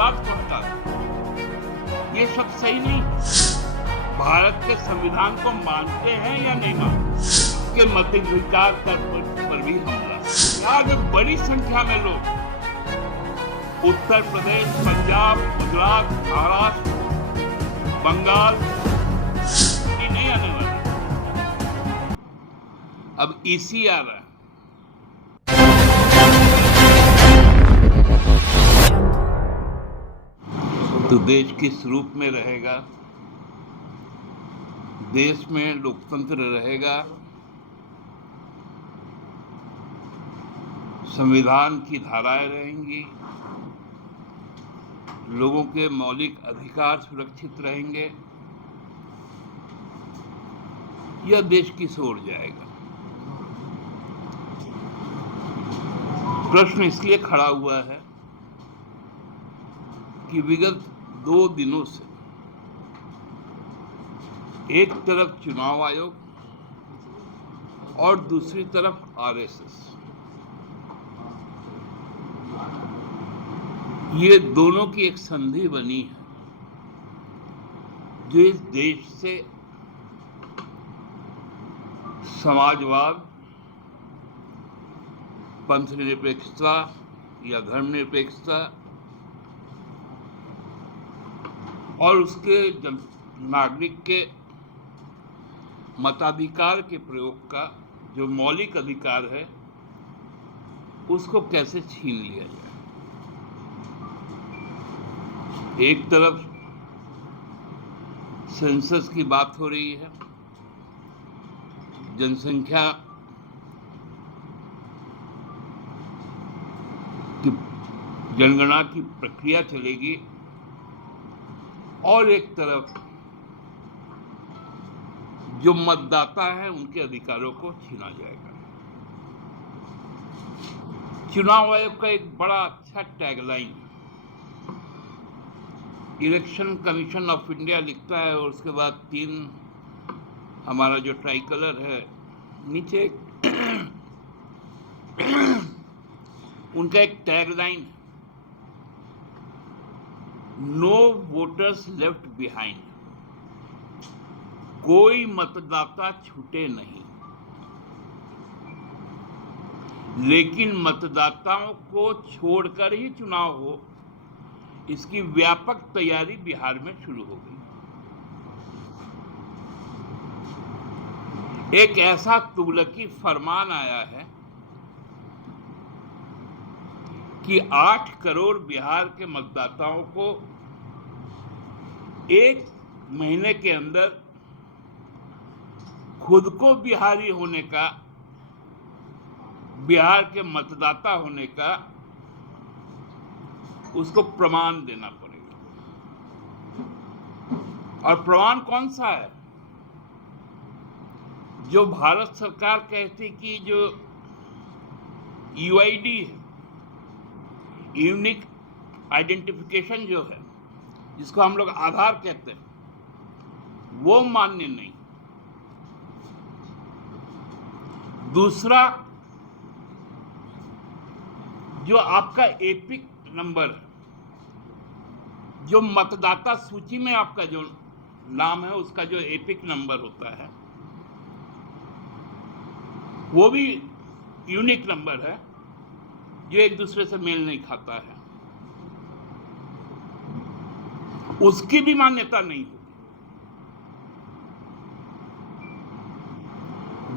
साम्राज्यवाद को हटा दें। ये सब सही नहीं। भारत के संविधान को मानते हैं या नहीं मानते, के मताधिकार पर भी हमला। यहाँ बड़ी संख्या में लोग उत्तर प्रदेश, पंजाब, गुजरात, महाराष्ट्र, बंगाल नहीं आने वाले। अब इसी आ रहा है। तो देश किस रूप में रहेगा? देश में लोकतंत्र रहेगा, संविधान की धाराएं रहेंगी, लोगों के मौलिक अधिकार सुरक्षित रहेंगे, यह देश किस ओर जाएगा? प्रश्न इसलिए खड़ा हुआ है कि विगत 2 दिनों से एक तरफ चुनाव आयोग और दूसरी तरफ आरएसएस, ये दोनों की एक संधि बनी है जो इस देश से समाजवाद, पंथनिरपेक्षता या धर्मनिरपेक्षता और उसके नागरिक के मताधिकार के प्रयोग का जो मौलिक अधिकार है उसको कैसे छीन लिया जाए। एक तरफ सेंसस की बात हो रही है, जनसंख्या की जनगणना की प्रक्रिया चलेगी, और एक तरफ जो मतदाता है उनके अधिकारों को छीना जाएगा। चुनाव आयोग का एक बड़ा अच्छा tagline election commission of India लिखता है, और उसके बाद 3 हमारा जो ट्राई कलर है नीचे उनका एक tagline, no voters left behind, कोई मतदाता छूटे नहीं। लेकिन मतदाताओं को छोड़कर ही चुनाव हो, इसकी व्यापक तैयारी बिहार में शुरू हो गई। एक ऐसा तुगलकी फरमान आया है कि 8 करोड़ बिहार के मतदाताओं को 1 महीने के अंदर खुद को बिहारी होने का, बिहार के मतदाता होने का उसको प्रमाण देना पड़ेगा। और प्रमाण कौन सा है? जो भारत सरकार कहती कि जो यूआईडी है, यूनिक आइडेंटिफिकेशन जो है, जिसको हम लोग आधार कहते हैं, वो मान्य नहीं। दूसरा, जो आपका एपिक नंबर है, जो मतदाता सूची में आपका जो नाम है उसका जो एपिक नंबर होता है, वो भी यूनिक नंबर है जो एक दूसरे से मेल नहीं खाता है, उसकी भी मान्यता नहीं होती।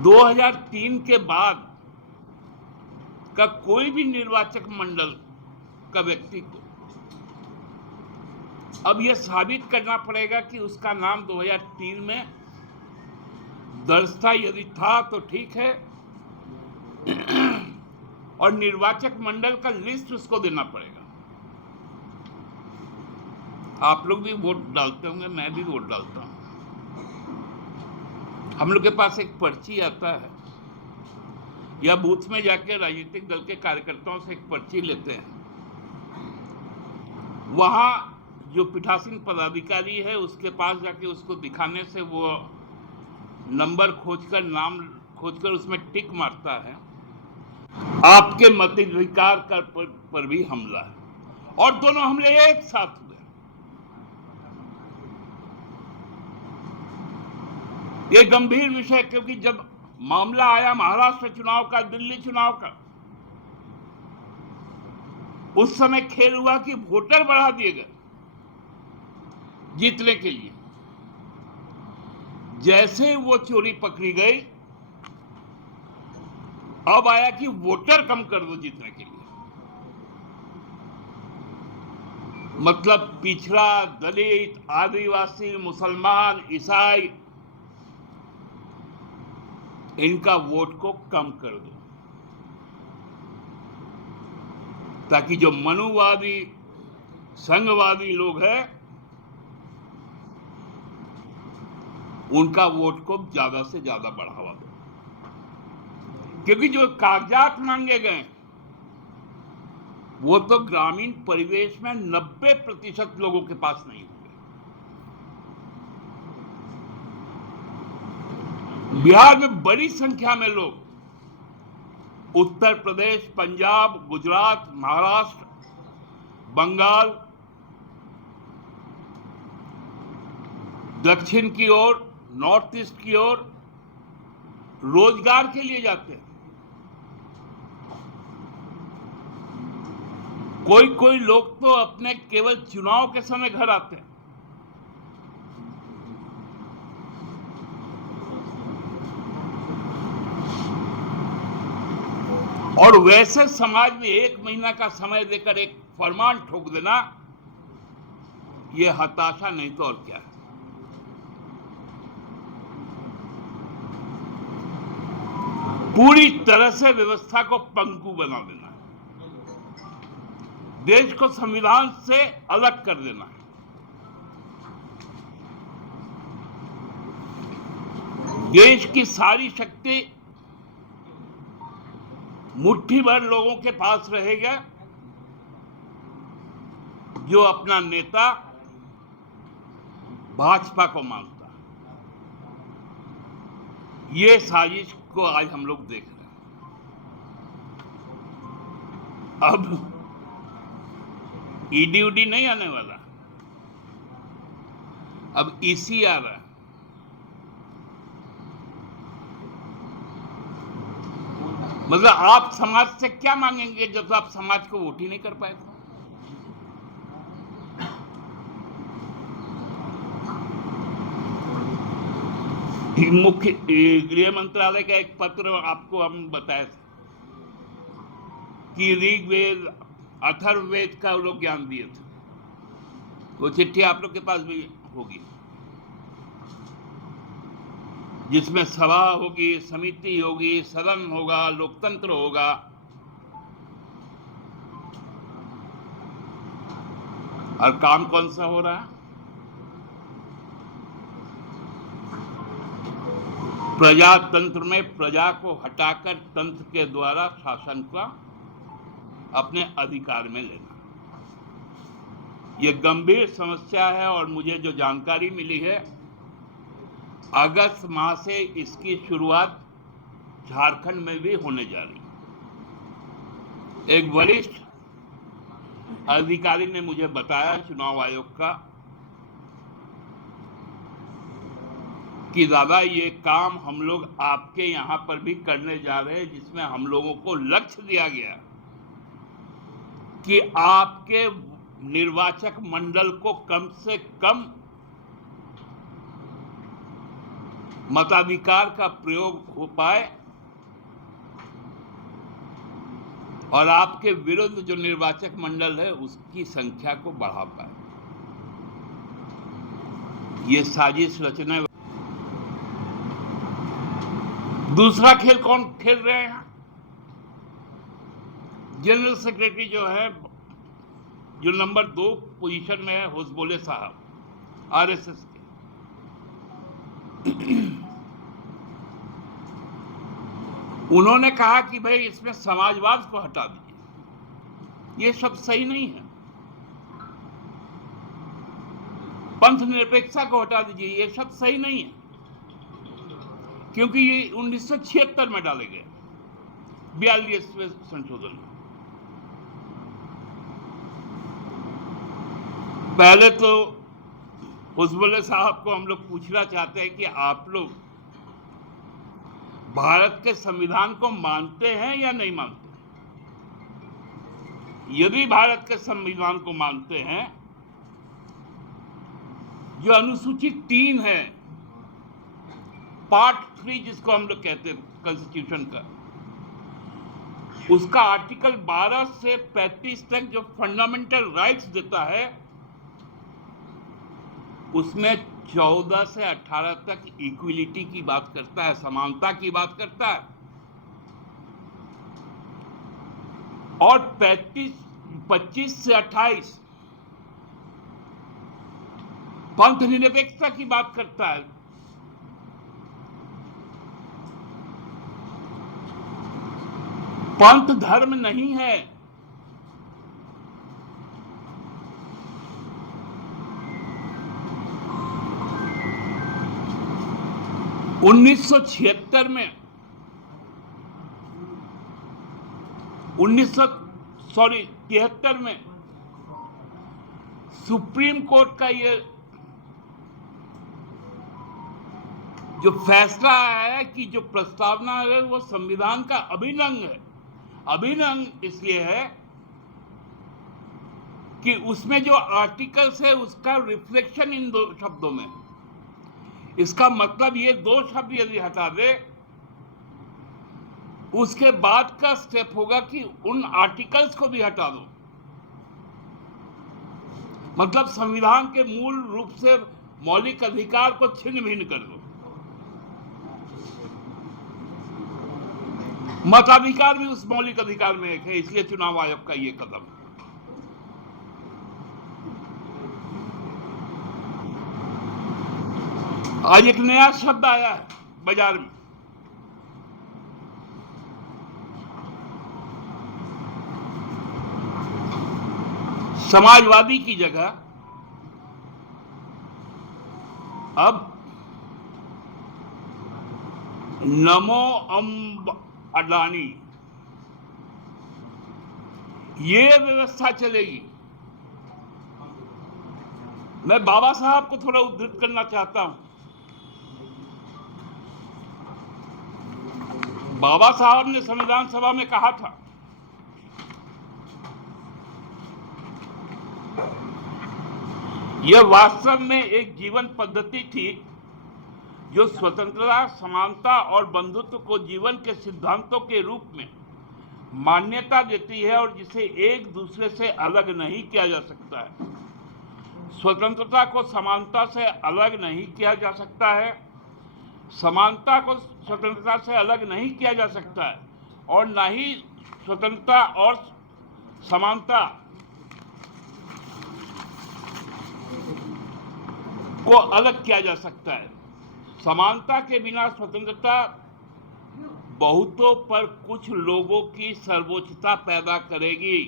2003 के बाद का कोई भी निर्वाचक मंडल का व्यक्ति को अब यह साबित करना पड़ेगा कि उसका नाम 2003 में दर्ज था, यदि था तो ठीक है, और निर्वाचक मंडल का लिस्ट उसको देना पड़ेगा। आप लोग भी वोट डालते होंगे, मैं भी वोट डालता हूं। हम लोग के पास एक पर्ची आता है, या बूथ में जाकर राजनीतिक दल के कार्यकर्ताओं से एक पर्ची लेते हैं। वहां जो पीठासीन पदाधिकारी है उसके पास जाके उसको दिखाने से वो नंबर खोजकर, नाम खोजकर उसमें टिक मारता है, आपके मताधिकार पर भी हमला है। और दोनों हमले एक साथ हुए। ये गंभीर विषय, क्योंकि जब मामला आया महाराष्ट्र चुनाव का, दिल्ली चुनाव का, उस समय खेल हुआ कि वोटर बढ़ा दिए गए जीतने के लिए। जैसे ही वो चोरी पकड़ी गई, अब आया कि वोटर कम कर दो जीतने के लिए। मतलब पिछड़ा, दलित, आदिवासी, मुसलमान, ईसाई, इनका वोट को कम कर दो, ताकि जो मनुवादी, संघवादी लोग हैं, उनका वोट को ज्यादा से ज्यादा बढ़ावा दो। क्योंकि जो कागजात मांगे गए वो तो ग्रामीण परिवेश में 90% लोगों के पास नहीं होंगे। बिहार में बड़ी संख्या में लोग उत्तर प्रदेश, पंजाब, गुजरात, महाराष्ट्र, बंगाल, दक्षिण की ओर, नॉर्थ ईस्ट की ओर रोजगार के लिए जाते हैं। कोई कोई लोग तो अपने केवल चुनाव के समय घर आते हैं। और वैसे समाज में 1 महीना का समय देकर एक फरमान ठोक देना, यह हताशा नहीं तो और क्या है। पूरी तरह से व्यवस्था को पंगु बना देना है, देश को संविधान से अलग कर देना है। देश की सारी शक्ति मुट्ठी भर लोगों के पास रहेगा जो अपना नेता भाजपा को मानता है। ये साजिश को आज हम लोग देख रहे हैं। अब ईडी उडी नहीं आने वाला, अब ईसी आ रहा है। मतलब आप समाज से क्या मांगेंगे जब आप समाज को वोट ही नहीं कर पाए? मुख्य गृह मंत्रालय का एक पत्र आपको हम बताए थे कि ऋग्वेद, अथर्ववेद का लोग ज्ञान दिए थे। वो चिट्ठी आप लोग के पास भी होगी, जिसमें सभा होगी, समिति होगी, सदन होगा, लोकतंत्र होगा। और काम कौन सा हो रहा है? प्रजातंत्र में प्रजा को हटाकर तंत्र के द्वारा शासन का अपने अधिकार में लेना। यह गंभीर समस्या है और मुझे जो जानकारी मिली है, अगस्त माह से इसकी शुरुआत झारखंड में भी होने जा रही है। एक वरिष्ठ अधिकारी ने मुझे बताया, चुनाव आयोग का, कि दादा ये काम हम लोग आपके यहां पर भी करने जा रहे हैं, जिसमें हम लोगों को लक्ष्य दिया गया कि आपके निर्वाचक मंडल को कम से कम मताधिकार का प्रयोग हो पाए और आपके विरुद्ध जो निर्वाचक मंडल है उसकी संख्या को बढ़ा पाए। ये साजिश रचना। दूसरा खेल कौन खेल रहे हैं? जनरल सेक्रेटरी जो है, जो नंबर 2 पोजीशन में है, होसबोले साहब, आरएसएस के। उन्होंने कहा कि भाई इसमें समाजवाद को हटा दीजिए, ये सब सही नहीं है। पंथ निरपेक्षता को हटा दीजिए, ये सब सही नहीं है, क्योंकि ये 1976 में डाले गए 42वें संशोधन में। पहले तो हुज़्ज़ुल्लाह साहब को हम लोग पूछना चाहते हैं कि आप लोग भारत के संविधान को मानते हैं या नहीं मानते? यदि भारत के संविधान को मानते हैं, जो अनुसूची 3 है, पार्ट 3 जिसको हम लोग कहते हैं कॉन्स्टिट्यूशन का, उसका आर्टिकल 12 से 35 तक जो फंडामेंटल राइट्स देता है, उसमें 14 से 18 तक इक्विलिटी की बात करता है, समानता की बात करता है, और 25 से 28 पंथ निरपेक्षता की बात करता है। पंथ धर्म नहीं है। उन्नीस सौ 73 में सुप्रीम कोर्ट का ये जो फैसला आया है कि जो प्रस्तावना है वो संविधान का अभिन्न अंग है। अभिन्न अंग इसलिए है कि उसमें जो आर्टिकल्स है उसका रिफ्लेक्शन इन 2 शब्दों में। इसका मतलब ये 2 शब्द यदि हटा दे, उसके बाद का स्टेप होगा कि उन आर्टिकल्स को भी हटा दो। मतलब संविधान के मूल रूप से मौलिक अधिकार को छिन्न भिन्न कर दो। मताधिकार भी उस मौलिक अधिकार में एक है, इसलिए चुनाव आयोग का ये कदम। आज एक नया शब्द आया है बाजार में, समाजवादी की जगह अब नमो अडानी, ये व्यवस्था चलेगी। मैं बाबा साहब को थोड़ा उद्धृत करना चाहता हूं। बाबा साहब ने संविधान सभा में कहा था, यह वास्तव में एक जीवन पद्धति थी जो स्वतंत्रता, समानता और बंधुत्व को जीवन के सिद्धांतों के रूप में मान्यता देती है और जिसे एक दूसरे से अलग नहीं किया जा सकता है। स्वतंत्रता को समानता से अलग नहीं किया जा सकता है, समानता को स्वतंत्रता से अलग नहीं किया जा सकता है, और न ही स्वतंत्रता और समानता को अलग किया जा सकता है। समानता के बिना स्वतंत्रता बहुतों पर कुछ लोगों की सर्वोच्चता पैदा करेगी।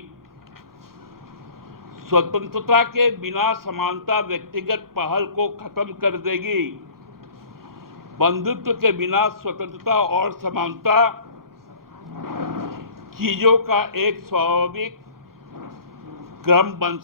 स्वतंत्रता के बिना समानता व्यक्तिगत पहल को खत्म कर देगी। बंधुत्व के बिना स्वतंत्रता और समानता चीजों का एक स्वाभाविक क्रम बन